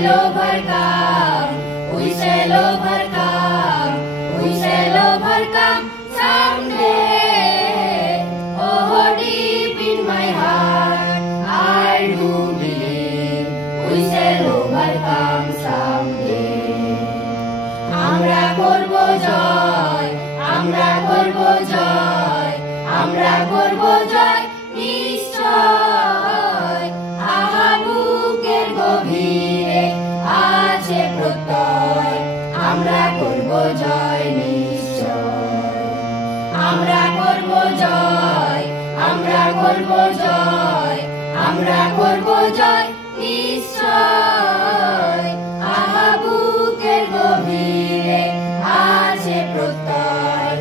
shall overcome. We shall overcome. We shall overcome someday. Oh, deep in my heart, I do believe we shall overcome someday. আমরা করব জয়, আমরা করব জয়, আমরা করব জয় নিশ্চয়। আহা বুকের গভীরে আছে প্রত্যয়, আমরা করব জয় নিশ্চয়। আমরা করব জয়, আমরা করব জয়, আমরা করব জয় নিশ্চয়। আহা বুকের গভীরে আছে প্রত্যয়,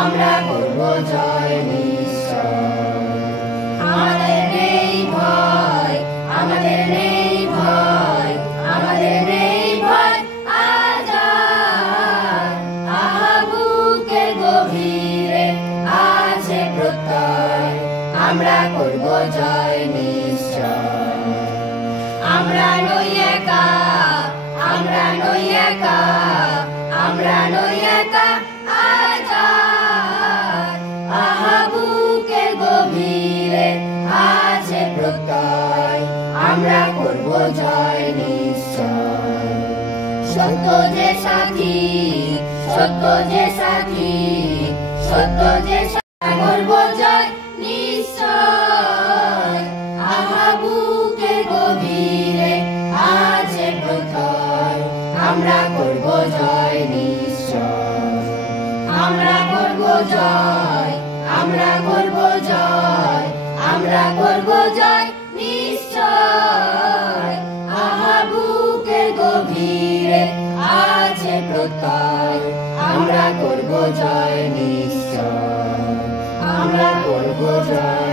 আমরা করব জয় নিশ্চয়। আমাদের নেই ভয়, আমাদের নেই ভয়, আমাদের নেই ভয় আজাদ। আহা বুকের গভীরে আছে প্রত্যয়, আমরা করব জয় নিশ্চয়। আমরা নই একা, আমরা নই একা, আমরা নই একা আজাদ। আহা বুকের গভীরে আছে প্রত্যয়, আমরা করব জয় নিশ্চয়। সত্য যে সাথী, সত্য যে সাথী, সত্য যে সাথী, করব জয় নিশ্চয়। আহা বুকের গভীরে আছে প্রত্যয়, আমরা করব জয় নিশ্চয়। আমরা করব জয়, আমরা করব জয়, আমরা করব জয় নিশ্চয়। আহা বুকের গভীরে আছে প্রত্যয়, আমরা করব জয় নিশ্চয়। আমরা করব জয়।